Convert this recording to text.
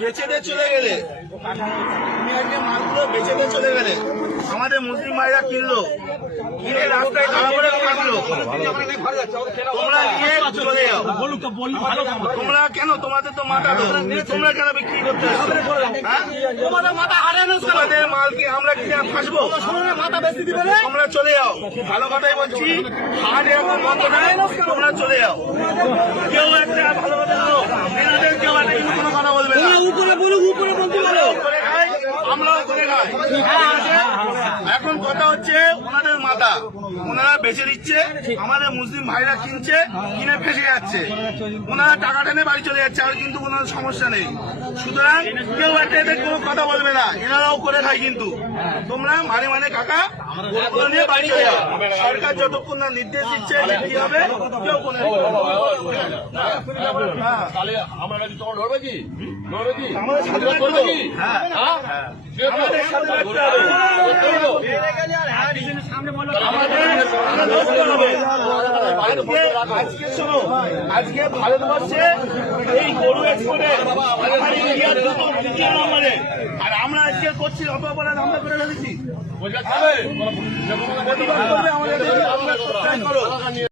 বেচে দিয়ে চলে গেলে, তুমি আজকে মালগুলো বেচে দিয়ে চলে গেলে, আমাদের মুসলিম ভাইরা কিনলো, কিনে রাস্তায় দাঁড়া করে থাকলো, তোমরা নিয়ে চলে যাও। তোমরা কেন, তোমাদের তো মাথা, তোমরা কেন বিক্রি করতে আসছো? তোমাদের মালকে আমরা কিনে ফাঁসবো, তোমরা চলে যাও। ভালো কথাই বলছি, হাট এখন বন্ধ নাই, তোমরা চলে যাও। কেউ একটা ভালো কথা বলো, এনাদের কেউ একটা কিন্তু কোনো কথা বলবে না। উপরে বলুক, উপরে বলতে পারো, করে খাই, আমরাও করে খাই। এখন কথা হচ্ছে ওনাদের মাথা, ওনারা বেচে দিচ্ছে, আমাদের মুসলিম ভাইরা কিনছে, কিনে ফেসে যাচ্ছে, ওনারা টাকা টেনে বাড়ি চলে যাচ্ছে, আর কিন্তু কোনো সমস্যা নেই। সুতরাং কেউ একটা এদের কোনো কথা বলবে না, এনারাও করে খায়। কিন্তু তোমরা মানে কাকা নিয়ে বাড়ি চলে যাও। সরকার যতক্ষণ না নির্দেশ দিচ্ছে কি হবে, কেউ কোনো আজকে শোনো, আজকে ভারতবর্ষে এই গরু এক্সপোর্টে নম্বরে, আর আমরা আজকে করছি অপরাধ আমরা করে ফেলেছি।